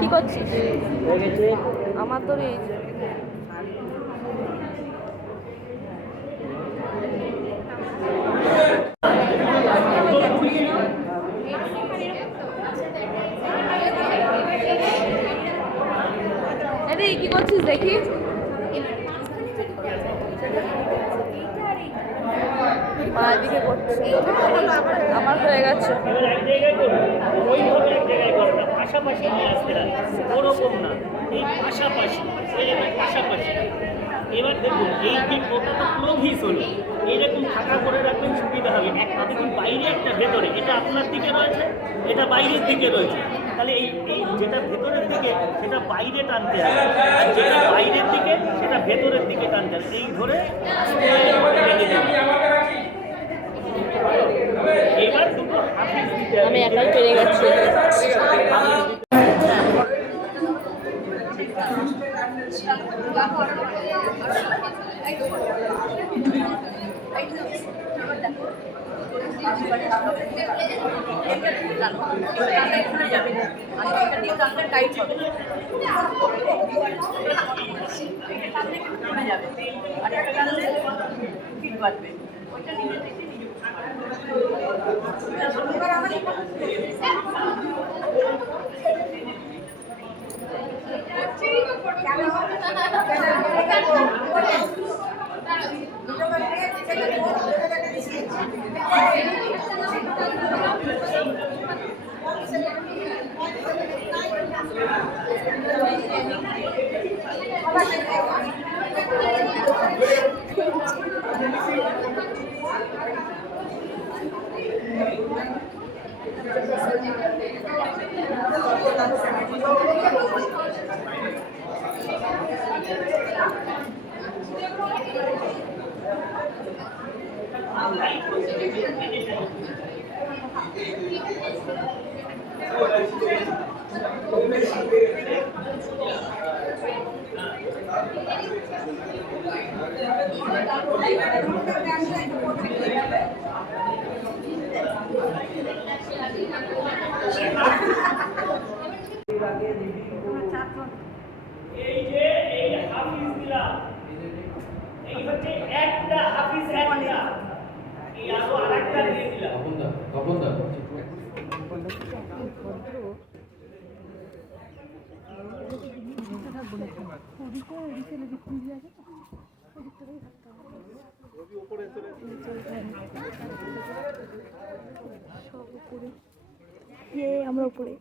কি করছিস? আমার তোর এই কি করছিস দেখি? মায়ের দিকে করছে, আমার হয়ে গেছে। পাশাপাশি নিয়ে আসতে হবে, ওরকম না, এই পাশাপাশি পাশাপাশি। এবার দেখুন এই যে ওটা তো ক্লোভিস হলো, এইরকম ফাঁকা করে রাখবেন, সুবিধা হবে। একটা দেখুন বাইরে একটা ভেতরে, এটা আপনার দিকে রয়েছে, এটা বাইরের দিকে রয়েছে। তাহলে এই যেটা ভেতরের দিকে সেটা বাইরে টানতে হবে, আর যেটা বাইরের দিকে সেটা ভেতরের দিকে টানতে হবে। এই ধরে এবার দুটো হাফিজ দিতে হবে। আমি একাই পেরে গেছি। টাইট হবে আর একটা টানলে ফিট বাড়বে। ওইটা নিজে থেকে এই যে এই হাফিজ দিলাম, এই হচ্ছে একটা হাফিজ, একটা এই আরো আরেকটা দিয়ে দিলাম। তখন দা আমরা উপরে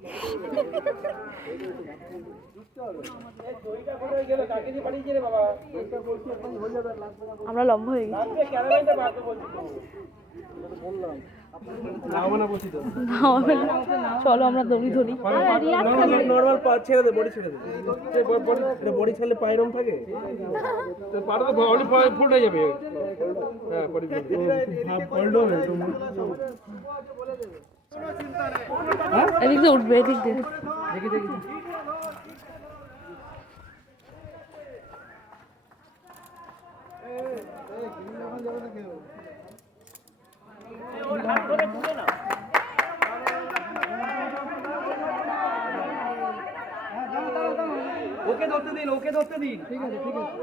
আমরা লম্ব হয়ে গেছি। চলো আমরা দড়ি ধরি। নরমাল পা ছেড়ে দে, বডি ছেড়ে দে। বডি ছাড়লে পায়ে রম থাকে, পাটা তো অনেক ফুল হয়ে যাবে। হ্যাঁ বডি ফোল্ড হবে। এদিক দিয়ে উঠবে, এদিক দিয়ে দেখি দেখি। ওকে ধরতে দিন, ওকে ধরতে দিন। ঠিক আছে ঠিক আছে।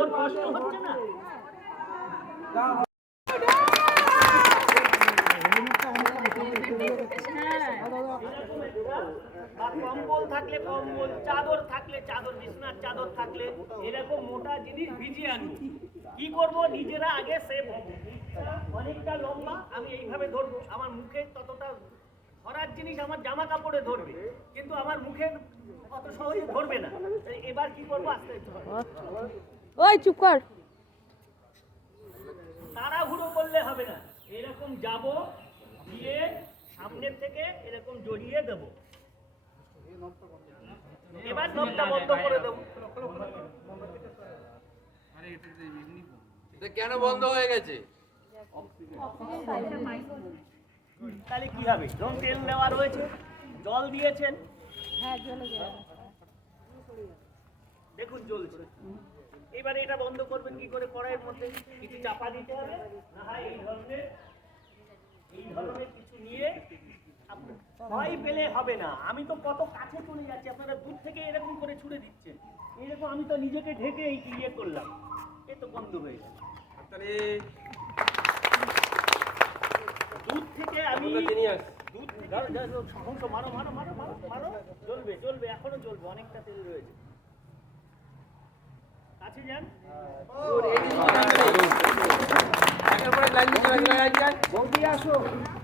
ওর কষ্ট হচ্ছে না। কম্বল থাকলে কম্বল, চাদর থাকলে চাদর, বিছনার চাদর থাকলে এরকম মোটা জিনিস ভিজিয়ে আনবো। কি করব, নিজেরা আগে সেভ হবো। অনেকটা লম্বা, আমি এইভাবে ধরবো, আমার মুখে ততটা ধরার জিনিস আমার জামা কাপড়ে ধরবে, কিন্তু আমার মুখে অত সহজে ধরবে না। এবার কি করবো, আস্তে ওই চুপ কর। তাড়াহুড়ো করলে হবে না, এরকম যাব, দিয়ে সামনের থেকে এরকম জড়িয়ে দেব। এবার নখটা বন্ধ করে দেব। কেন বন্ধ হয়ে গেছে? তাহলে কি হবে, যখন তেল দেওয়া রয়েছে, জল দিয়েছেন, দেখুন জ্বলছে। এবারে এটা বন্ধ করবেন কি করে, কড়াইয়ের মধ্যে কিছু চাপা দিতে হবে, না হয় এই ধরনের কিছু নিয়ে ভয় পেলে হবে না, আমি তো কত কাছে চলে যাচ্ছি, আপনারা দূর থেকে এরকম করে ছুড়ে দিচ্ছেন, এরকম আমি তো নিজেকে ঢেকে ইয়ে করলাম, এ তো বন্ধ হয়ে গেল। দূর থেকে আমি দূর থেকে সহংস মারো মারো মারো মারো মারো, জ্বলবে জ্বলবে, এখনো জ্বলবে, অনেকটা তেল রয়েছে। কাছে যান, একের পরে লাইন দিয়ে চলে গেল।